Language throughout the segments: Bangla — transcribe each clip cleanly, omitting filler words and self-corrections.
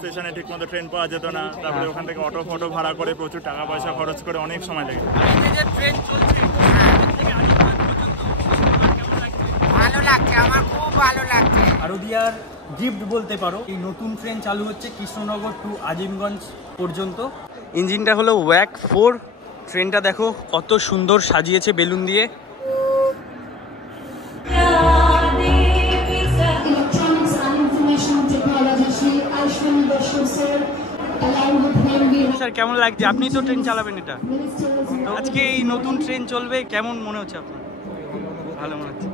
স্টেশনে ঠিক মতো ট্রেন পাওয়া যেত না, তারপরে ওখান থেকে অটো ফটো ভাড়া করে প্রচুর টাকা পয়সা খরচ করে অনেক সময় লেগে। ট্রেন চলছে, ভালো লাগছে, আমার খুব ভালো লাগছে। শারদিয়ার গিফট বলতে পারো, এই নতুন ট্রেন চালু হচ্ছে কৃষ্ণনগর টু আজিমগঞ্জ পর্যন্ত। ইঞ্জিনটা হলো ওয়াক 4। ট্রেনটা দেখো কত সুন্দর সাজিয়েছে বেলুন দিয়ে। স্যার কেমন লাগছে? আপনি তো ট্রেন চালাবেন, এটা আজকে এই নতুন ট্রেন চলবে, কেমন মনে হচ্ছে আপনার? ভালো মনে হচ্ছে।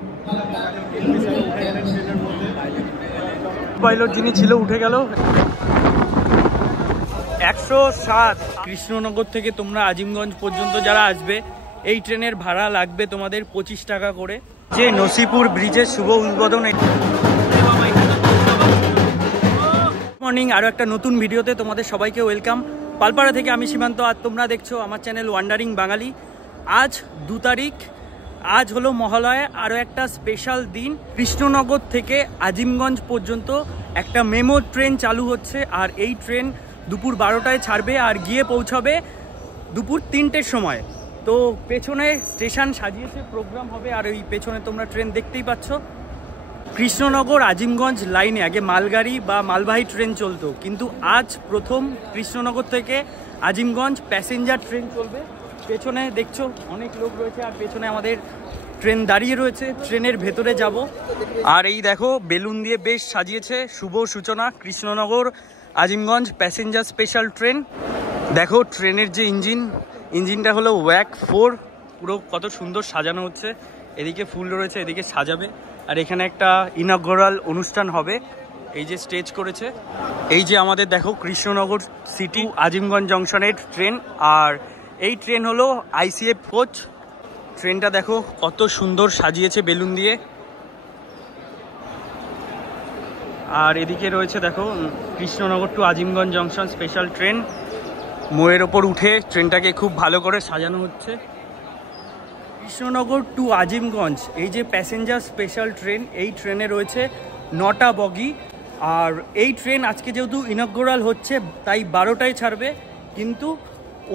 পাইলট যিনি ছিল উঠে গেল। 107 কৃষ্ণনগর থেকে তোমরা আজিমগঞ্জ পর্যন্ত যারা আসবে, এই ট্রেনের ভাড়া লাগবে তোমাদের 25 টাকা করে। যে নসিপুর ব্রিজের শুভ উদ্বোধন। মর্নিং, আরও একটা নতুন ভিডিওতে তোমাদের সবাইকে ওয়েলকাম। পালপাড়া থেকে আমি সীমান্ত, আর তোমরা দেখছো আমার চ্যানেল ওয়ান্ডারিং বাঙালি। আজ 2 তারিখ, আজ হলো মহালয়া। আরও একটা স্পেশাল দিন। কৃষ্ণনগর থেকে আজিমগঞ্জ পর্যন্ত একটা মেমো ট্রেন চালু হচ্ছে, আর এই ট্রেন দুপুর 12টায় ছাড়বে আর গিয়ে পৌঁছাবে দুপুর 3টের সময়। তো পেছনে স্টেশন সাজিয়েছে, প্রোগ্রাম হবে, আর ওই পেছনে তোমরা ট্রেন দেখতেই পাচ্ছ। কৃষ্ণনগর আজিমগঞ্জ লাইনে আগে মালগাড়ি বা মালবাহী ট্রেন চলতো, কিন্তু আজ প্রথম কৃষ্ণনগর থেকে আজিমগঞ্জ প্যাসেঞ্জার ট্রেন চলবে। পেছনে দেখছো অনেক লোক রয়েছে, আর পেছনে আমাদের ট্রেন দাঁড়িয়ে রয়েছে। ট্রেনের ভেতরে যাব। আর এই দেখো বেলুন দিয়ে বেশ সাজিয়েছে, শুভ সূচনা Krishnanagar Azimganj passenger special train. দেখো ট্রেনের যে ইঞ্জিনটা হলো ওয়াক 4, পুরো কত সুন্দর সাজানো হচ্ছে। এদিকে ফুল রয়েছে, এদিকে সাজাবে, আর এখানে একটা ইনগরাল অনুষ্ঠান হবে। এই যে স্টেজ করেছে, এই যে আমাদের দেখো কৃষ্ণনগর সিটি আজিমগঞ্জ জংশনের ট্রেন, আর এই ট্রেন হলো আইসিএফ কোচ। ট্রেনটা দেখো কত সুন্দর সাজিয়েছে বেলুন দিয়ে। আর এদিকে রয়েছে দেখো Krishnanagar to Azimganj junction special train. মোয়ের ওপর উঠে ট্রেনটাকে খুব ভালো করে সাজানো হচ্ছে। কৃষ্ণনগর টু আজিমগঞ্জ এই যে প্যাসেঞ্জার স্পেশাল ট্রেন, এই ট্রেনে রয়েছে 9টা বগি। আর এই ট্রেন আজকে যেহেতু ইনগরাল হচ্ছে, তাই 12টায় ছাড়বে। কিন্তু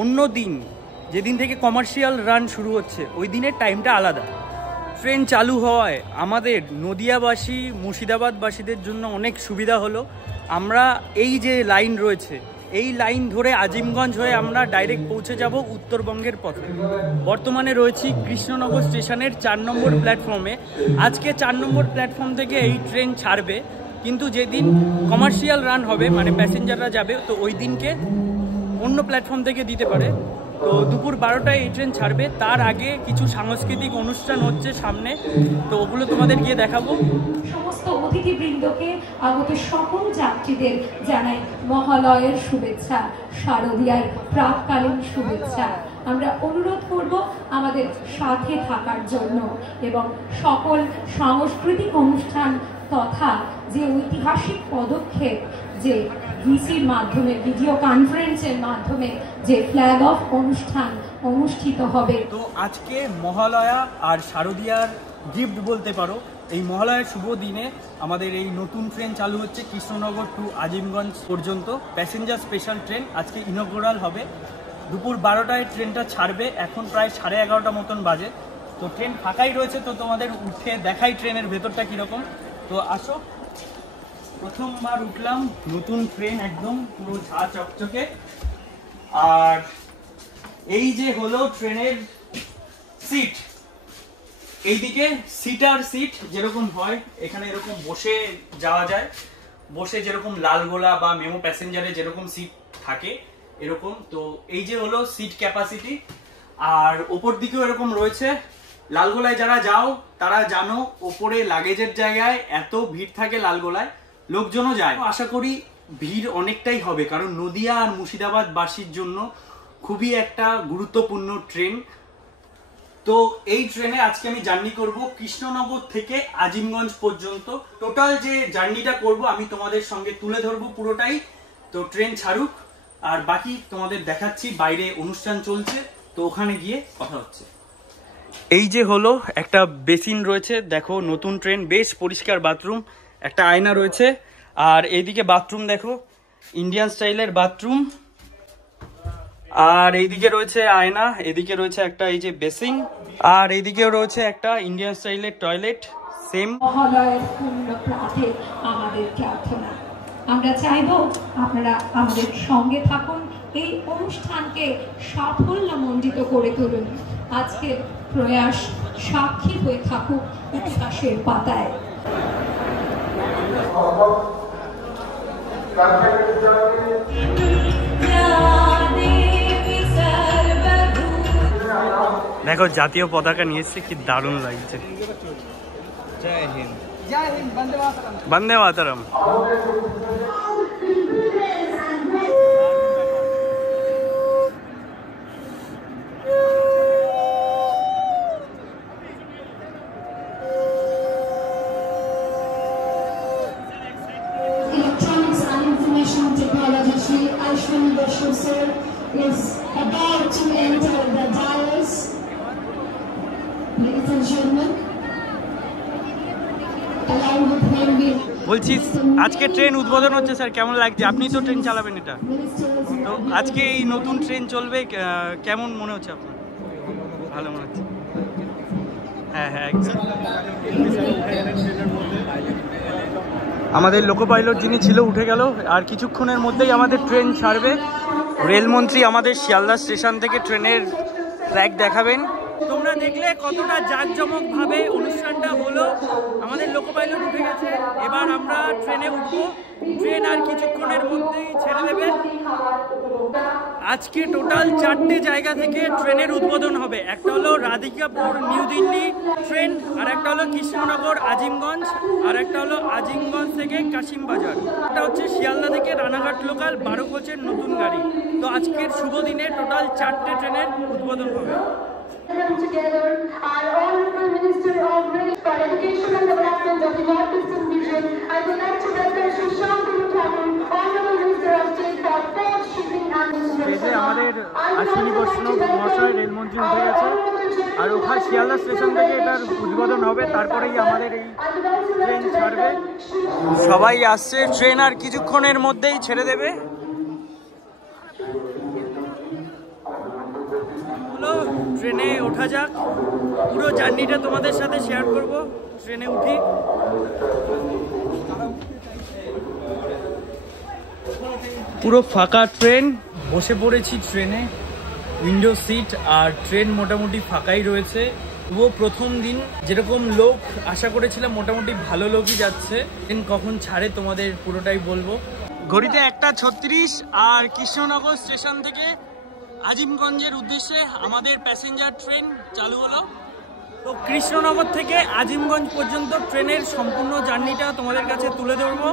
অন্য দিন, যেদিন থেকে কমার্শিয়াল রান শুরু হচ্ছে, ওই দিনের টাইমটা আলাদা। ট্রেন চালু হওয়ায় আমাদের নদিয়াবাসী, মুর্শিদাবাদবাসীদের জন্য অনেক সুবিধা হলো। আমরা এই যে লাইন রয়েছে, এই লাইন ধরে আজিমগঞ্জ হয়ে আমরা ডাইরেক্ট পৌঁছে যাব উত্তরবঙ্গের পথে। বর্তমানে রয়েছি কৃষ্ণনগর স্টেশনের 4 নম্বর প্ল্যাটফর্মে। আজকে 4 নম্বর প্ল্যাটফর্ম থেকে এই ট্রেন ছাড়বে, কিন্তু যেদিন কমার্শিয়াল রান হবে, মানে প্যাসেঞ্জাররা যাবে, তো ওই দিনকে অন্য প্ল্যাটফর্ম থেকে দিতে পারে। তো দুপুর 12টায় এই ট্রেন ছাড়বে। তার আগে কিছু সাংস্কৃতিক অনুষ্ঠান হচ্ছে সামনে, তো ওগুলো তোমাদের গিয়ে দেখাবো। সমস্ত অতিথিবৃন্দকে, আগত সকল যাত্রীদের জানাই মহালয়ের শুভেচ্ছা, শারদীয়ার প্রাককালীন শুভেচ্ছা। আমরা অনুরোধ করব আমাদের সাথে থাকার জন্য, এবং সকল সাংস্কৃতিক অনুষ্ঠান তথা যে ঐতিহাসিক পদক্ষেপ, যে ভিসির মাধ্যমে, ভিডিও কনফারেন্সের মাধ্যমে যে ফ্ল্যাগ অফ অনুষ্ঠান অনুষ্ঠিত হবে। তো আজকে মহালয়া আর শারদীয়ার গিফট বলতে পারো, এই মহালয়ার শুভ দিনে আমাদের এই নতুন ট্রেন চালু হচ্ছে কৃষ্ণনগর টু আজিমগঞ্জ পর্যন্ত প্যাসেঞ্জার স্পেশাল ট্রেন। আজকে ইনগরাল হবে। দুপুর 12টায় ট্রেনটা ছাড়বে। এখন প্রায় 11:30 মতন বাজে। তো ট্রেন ফাঁকাই রয়েছে, তো তোমাদের উঠে দেখাই ট্রেনের ভেতরটা কীরকম। তো আসো, প্রথমবার উঠলাম নতুন ট্রেন, একদম পুরো ঝা চকচকে। আর এই যে হলো ট্রেনের সিট, এইদিকে সিটার সিট যেরকম হয়, এখানে এরকম বসে যাওয়া যায়। বসে যেরকম লালগোলা বা মেমো প্যাসেঞ্জারে যেরকম সিট থাকে এরকম। তো এই যে হলো সিট ক্যাপাসিটি। আর ওপর দিকেও এরকম রয়েছে। লালগোলায় যারা যাও তারা জানো, ওপরে লাগেজের জায়গায় এত ভিড় থাকে লালগোলায়, লোকজনও যায়। আশা করি ভিড় অনেকটাই হবে, কারণ নদিয়া আর মুর্শিদাবাদ বাসীর জন্য খুবই একটা গুরুত্বপূর্ণ ট্রেন। তো এই ট্রেনে আজকে আমি জার্নি করব কৃষ্ণনগর থেকে আজিমগঞ্জ পর্যন্ত। টোটাল যে জার্নিটা করব আমি তোমাদের সঙ্গে তুলে ধরবো পুরোটাই। তো ট্রেন ছাড়ুক, আর বাকি তোমাদের দেখাচ্ছি। বাইরে অনুষ্ঠান চলছে, তো ওখানে গিয়ে কথা হচ্ছে। এই যে হলো একটা বেসিন রয়েছে, দেখো নতুন ট্রেন, বেশ পরিষ্কার বাথরুম, একটা আয়না রয়েছে। আর এইদিকে বাথরুম দেখো, ইন্ডিয়ান স্টাইলের বাথরুম, আর এইদিকে রয়েছে আয়না, এদিকে রয়েছে একটা এই যে বেসিন, আর এইদিকেও রয়েছে একটা ইন্ডিয়ান স্টাইলের টয়লেট সেম। মহালয়ের পূর্ণ প্রাতে আমাদের প্রার্থনা, আমরা চাইবো আপনারা আমাদের সঙ্গে থাকুন, এই অনুষ্ঠানকে সাফল্যমণ্ডিত করে তুলুন। আজকের প্রয়াস সাক্ষী হয়ে থাকুক ইতিহাসের পাতায়। দেখো জাতীয় পতাকা নিয়ে এসছে, কি দারুণ লাগছে। জয় হিন্দ, বন্দে মাতরম। Electronics and Information Technology, Shri Ashwini Bashir sir is about to enter the dais. Ladies and gentlemen, along with him we বলছি আজকে ট্রেন উদ্বোধন হচ্ছে স্যার, কেমন লাগছে? আপনি তো ট্রেন চালাবেন এটা, ministers তো আজকে এই নতুন ট্রেন চলবে, কেমন মনে হচ্ছে আপনার? ভালো মনে হচ্ছে, হ্যাঁ হ্যাঁ একদম। আমাদের লোকো পাইলট যিনি ছিল উঠে গেল, আর কিছুক্ষণের মধ্যেই আমাদের ট্রেন ছাড়বে। রেলমন্ত্রী আমাদের শিয়ালদা স্টেশন থেকে ট্রেনের ট্র্যাক দেখাবেন। তোমরা দেখলে কতটা জাঁকজমকভাবে অনুষ্ঠানটা হলো। আমাদের লোকো পাইলট উঠে গেছে, এবার আমরা ট্রেনে উঠবো। ট্রেন আর কিছুক্ষণের মধ্যেই ছেড়ে দেবে। আজকে টোটাল 4টে জায়গা থেকে ট্রেনের উদ্বোধন হবে। একটা হলো রাধিকাপুর নিউ দিল্লি ট্রেন, আর একটা হলো কৃষ্ণনগর আজিমগঞ্জ, আর একটা হলো আজিমগঞ্জ থেকে কাশিম বাজার। একটা হচ্ছে শিয়ালদা থেকে রানাঘাট লোকাল 12 কোচের নতুন গাড়ি। তো আজকের শুভ দিনে টোটাল 4টে ট্রেনের উদ্বোধন হবে। together our Honorable Minister of for Education and Development of the North-Eastern Region. I would like to welcome Shri Shantanu Thakur, Honorable Minister of State for Port, Shipping and Industry. আমাদের অশ্বিনী বৈষ্ণব মহাশয় রেলমন্ত্রী উঠে গেছে, আর ওখানে শিয়ালদা স্টেশন থেকে এটার উদ্বোধন হবে, তারপরেই আমাদের এই ট্রেন ছাড়বে। সবাই আসছে, ট্রেন আর কিছুক্ষণের মধ্যেই ছেড়ে দেবে। ট্রেনে ওঠা যাক, পুরো জার্নিটা তোমাদের সাথে শেয়ার করব। ট্রেনে উঠি, পুরো ফাঁকা ট্রেন, বসে পড়েছি ট্রেনে, উইন্ডো সিট, আর ট্রেন মোটামুটি ফাঁকাই রয়েছে। তবুও প্রথম দিন যেরকম লোক আশা করেছিলাম মোটামুটি ভালো লোকই যাচ্ছে। ট্রেন কখন ছাড়ে তোমাদের পুরোটাই বলবো। ঘড়িতে 1:36, আর কৃষ্ণনগর স্টেশন থেকে আজিমগঞ্জের উদ্দেশ্যে আমাদের প্যাসেঞ্জার ট্রেন চালু হলো। তো কৃষ্ণনগর থেকে আজিমগঞ্জ পর্যন্ত ট্রেনের সম্পূর্ণ জার্নিটা তোমাদের কাছে তুলে ধরবো।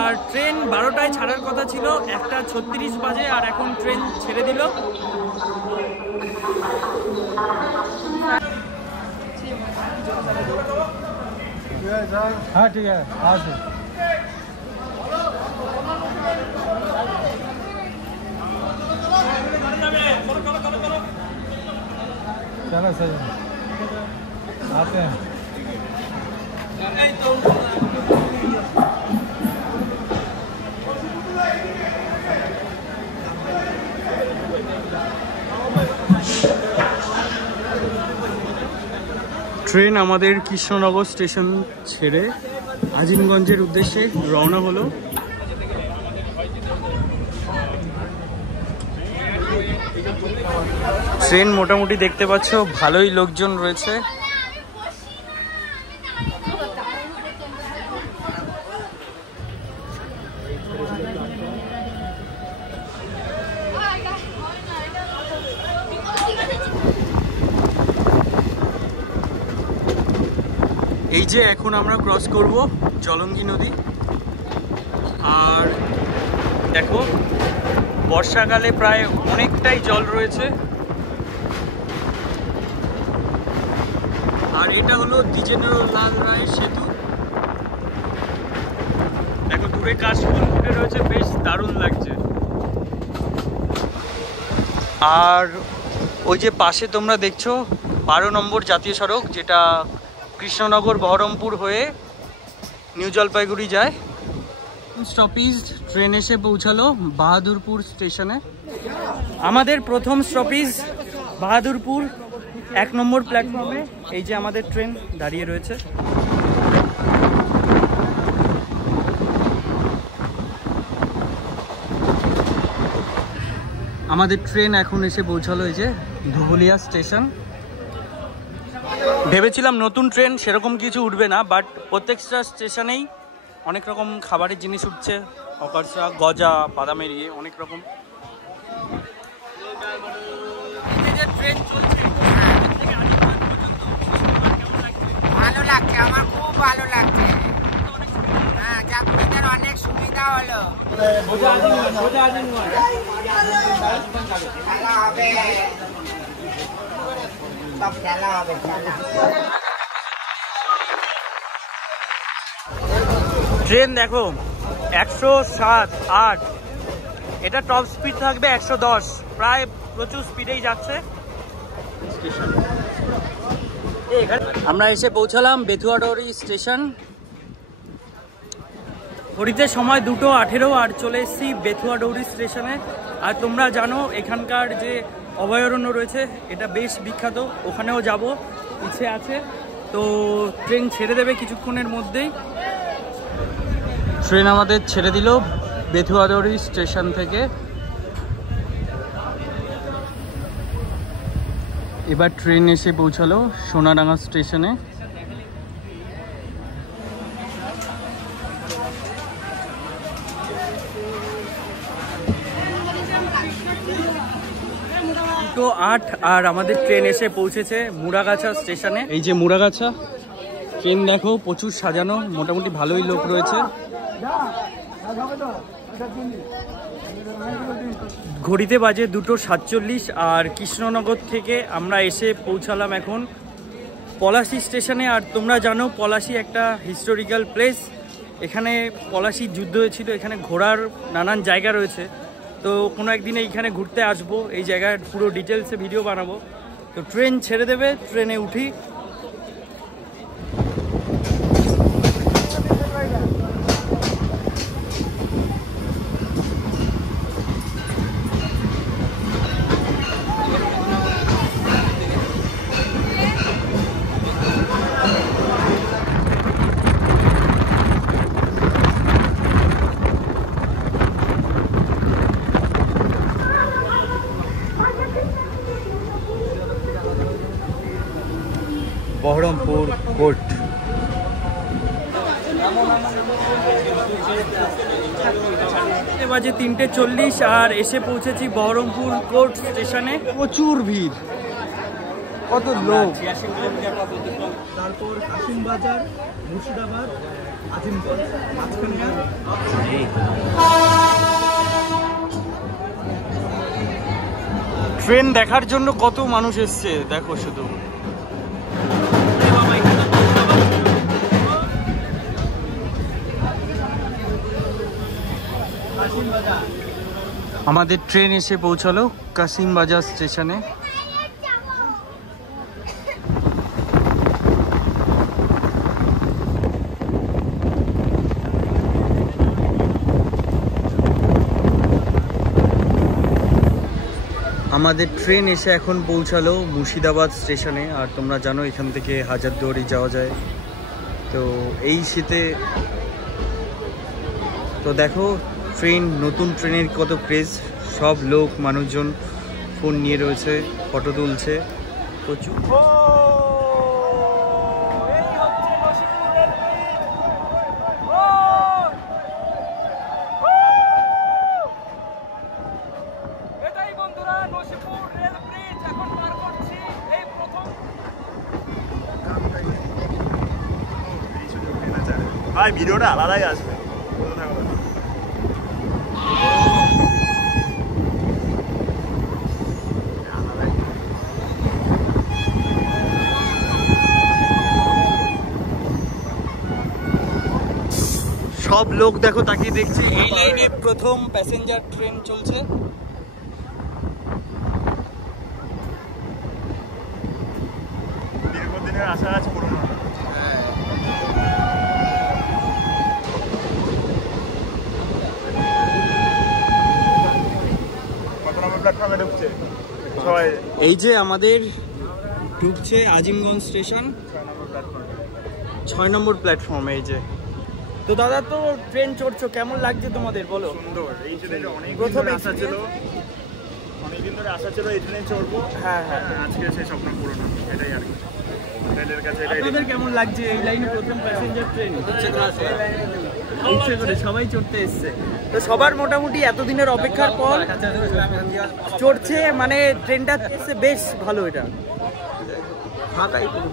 আর ট্রেন 12টায় ছাড়ার কথা ছিল, 1:36 বাজে, আর এখন ট্রেন ছেড়ে দিল। হ্যাঁ ঠিক আছে, चलो सर आते हैं। ট্রেন আমাদের কৃষ্ণনগর স্টেশন ছেড়ে আজিমগঞ্জের উদ্দেশ্যে রওনা হলো। ট্রেন মোটামুটি দেখতে পাচ্ছ ভালোই লোকজন রয়েছে। এই যে এখন আমরা ক্রস করব জলঙ্গি নদী, আর দেখো বর্ষাকালে প্রায় অনেকটাই জল রয়েছে। আর এটা হলো দ্বিজেন্দ্রলাল রায়ের সেতু। দেখো দূরে কাশফুল ফুটে রয়েছে, বেশ দারুণ লাগছে। আর ওই যে পাশে তোমরা দেখছো 12 নম্বর জাতীয় সড়ক, যেটা কৃষ্ণনগর বহরমপুর হয়ে নিউ জলপাইগুড়ি যায়। স্টপেজ ট্রেন এসে পৌঁছালো বাহাদুরপুর স্টেশনে। আমাদের প্রথম স্টপেজ বাহাদুরপুর 1 নম্বর প্ল্যাটফর্মে। এই যে আমাদের ট্রেন দাঁড়িয়ে রয়েছে। আমাদের ট্রেন এখন এসে পৌঁছালো এই যে ধুবুলিয়া স্টেশন। ভেবেছিলাম নতুন ট্রেন সেরকম কিছু উঠবে না, বাট প্রত্যেকটা স্টেশনেই অনেক রকম খাবারের জিনিস উঠছে, অকারসা, গজা, বাদামের অনেক রকম ট্রেন চলছে। ভালো লাগছে, আমার খুব ভালো লাগছে। হ্যাঁ, যাত্রীদের অনেক সুবিধা হলো। খেলা হবে, সব খেলা হবে। ট্রেন দেখো 107, 8, এটা টপ স্পিড থাকবে 110, প্রায় প্রচুর স্পিডেই যাচ্ছে। আমরা এসে পৌঁছালাম বেথুয়াডৌরি স্টেশন। ঘড়িতে সময় 2:18 আর চলে এসেছি বেথুয়াডৌরি স্টেশনে। আর তোমরা জানো এখানকার যে অভয়ারণ্য রয়েছে এটা বেশ বিখ্যাত, ওখানেও যাব ইচ্ছে আছে। তো ট্রেন ছেড়ে দেবে কিছুক্ষণের মধ্যেই। ট্রেন আমাদের ছেড়ে দিল বেথুয়াডৌরি স্টেশন থেকে। এবার ট্রেন এসে পৌঁছালো সোনাডাঙ্গা স্টেশনে। তো 8 আর আমাদের ট্রেন এসে পৌঁছেছে মুড়াগাছা স্টেশনে। এই যে মুড়াগাছা ট্রেন দেখো প্রচুর সাজানো, মোটামুটি ভালোই লোক রয়েছে। ঘড়িতে বাজে 2:47 আর কৃষ্ণনগর থেকে আমরা এসে পৌঁছালাম এখন পলাশী স্টেশনে। আর তোমরা জানো পলাশী একটা হিস্টোরিক্যাল প্লেস, এখানে পলাশীর যুদ্ধ হয়েছিল, এখানে ঘোরার নানান জায়গা রয়েছে। তো কোনো একদিনে এইখানে ঘুরতে আসবো, এই জায়গার পুরো ডিটেলসে ভিডিও বানাবো। তো ট্রেন ছেড়ে দেবে, ট্রেনে উঠি। বহরমপুর কোর্ট। বাজে 3:40 আর এসে পৌঁছেছি বহরমপুর কোর্ট স্টেশনে। প্রচুর ভিড়, কত লোক। তারপর কাশিমবাজার, মুর্শিদাবাদ, আজিমগঞ্জ, মাঝখানে ট্রেন দেখার জন্য কত মানুষ এসছে দেখো শুধু। আমাদের ট্রেন এসে পৌঁছালো কাশিমবাজার স্টেশনে। আমাদের ট্রেন এসে এখন পৌঁছালো মুর্শিদাবাদ স্টেশনে। আর তোমরা জানো এখান থেকে হাজারদুয়ারি যাওয়া যায়। তো এই শীতে তো দেখো ট্রেন, নতুন ট্রেনের কত ক্রেজ, সব লোক মানুষজন ফোন নিয়ে রয়েছে, ফটো তুলছে প্রচুর। ভাই ভিডিওটা আলাদাই আসবে। সব লোক দেখো তাকিয়ে দেখছে। এই লাইনে প্রথম প্যাসেঞ্জার ট্রেন চলছে। দীর্ঘদিনের আশা আছে পূরণ হবে। সবাই এই যে আমাদের ঢুকছে আজিমগঞ্জ স্টেশন 6 নম্বর প্ল্যাটফর্মে। এই যে তো দাদা, তো ট্রেন চড়ছো, কেমন লাগছে তোমাদের বলো? সুন্দর। এই ট্রেনে অনেক প্রথম আশা ছিল, অনেকদিন ধরে আশা ছিল এই ট্রেনে চড়বো। হ্যাঁ হ্যাঁ, আজকে সেই স্বপ্ন পূরণ হলো, এটাই আর কি। রেলের কাছে এটাই। আপনাদের কেমন লাগছে এই লাইনে প্রথম প্যাসেঞ্জার ট্রেন? ইচ্ছে করে সবাই চড়তে এসছে, তো সবার মোটামুটি এতদিনের অপেক্ষার পর চড়ছে, মানে ট্রেনটা এসে বেশ ভালো। এটা ফাঁকাই পুরো।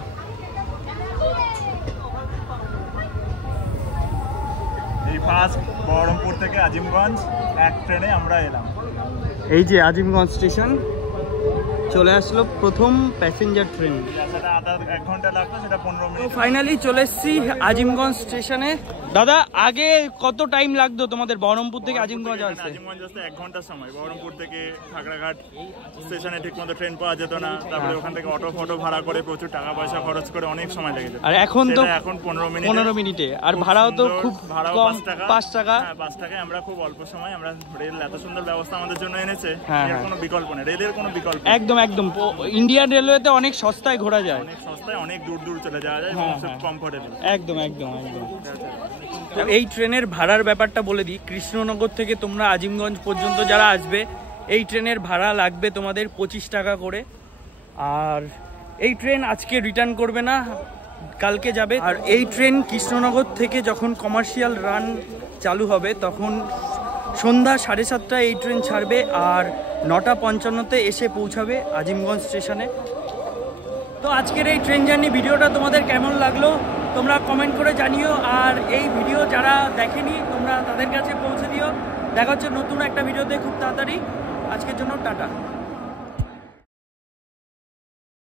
এই ফার্স্ট বহরমপুর থেকে আজিমগঞ্জ এক ট্রেনে আমরা এলাম। এই যে আজিমগঞ্জ স্টেশন চলে আসলো প্রথম প্যাসেঞ্জার ট্রেন। সেটা এক ঘন্টা লাগতো, সেটা 15 তো মিনিট। ফাইনালি চলে এসেছি আজিমগঞ্জ স্টেশনে। দাদা, আগে কত টাইম লাগতো তোমাদের বহরমপুর থেকে আজিমগঞ্জ আসতে? আজিমগঞ্জ আসতে 1 ঘন্টার সময়। বহরমপুর থেকে খাগড়াঘাট স্টেশনে ঠিক মতো ট্রেন পাওয়া যেত না, তারপরে ওখান থেকে অটো ফটো ভাড়া করে প্রচুর টাকা পয়সা খরচ করে অনেক সময় লেগে যেত। আর এখন তো এখন 15 মিনিটে, আর ভাড়াও তো খুব কম, 5 টাকা। 5 টাকায় আমরা খুব অল্প সময়, আমরা রেল এত সুন্দর ব্যবস্থা আমাদের জন্য এনেছে, হ্যাঁ, এর কোনো বিকল্প নেই, রেলের কোনো বিকল্প নেই। একদম একদম, ইন্ডিয়ান রেলওয়েতে অনেক সস্তায় ঘোরা যায়, অনেক সস্তায় অনেক দূর দূর চলে যাওয়া যায় এবং খুব কমফোর্টেবল। একদম একদম একদম। এই ট্রেনের ভাড়ার ব্যাপারটা বলে দিই, কৃষ্ণনগর থেকে তোমরা আজিমগঞ্জ পর্যন্ত যারা আসবে, এই ট্রেনের ভাড়া লাগবে তোমাদের 25 টাকা করে। আর এই ট্রেন আজকে রিটার্ন করবে না, কালকে যাবে। আর এই ট্রেন কৃষ্ণনগর থেকে যখন কমার্শিয়াল রান চালু হবে তখন সন্ধ্যা 7:30টায় এই ট্রেন ছাড়বে, আর 9:55-তে এসে পৌঁছাবে আজিমগঞ্জ স্টেশনে। তো আজকের এই ট্রেন জার্নি ভিডিওটা তোমাদের কেমন লাগলো তোমরা কমেন্ট করে জানিও, আর এই ভিডিও যারা দেখেনি তোমরা তাদের কাছে পৌঁছে দিও। দেখা হচ্ছে নতুন একটা ভিডিওতে খুব তাড়াতাড়ি। আজকের জন্য টাটা।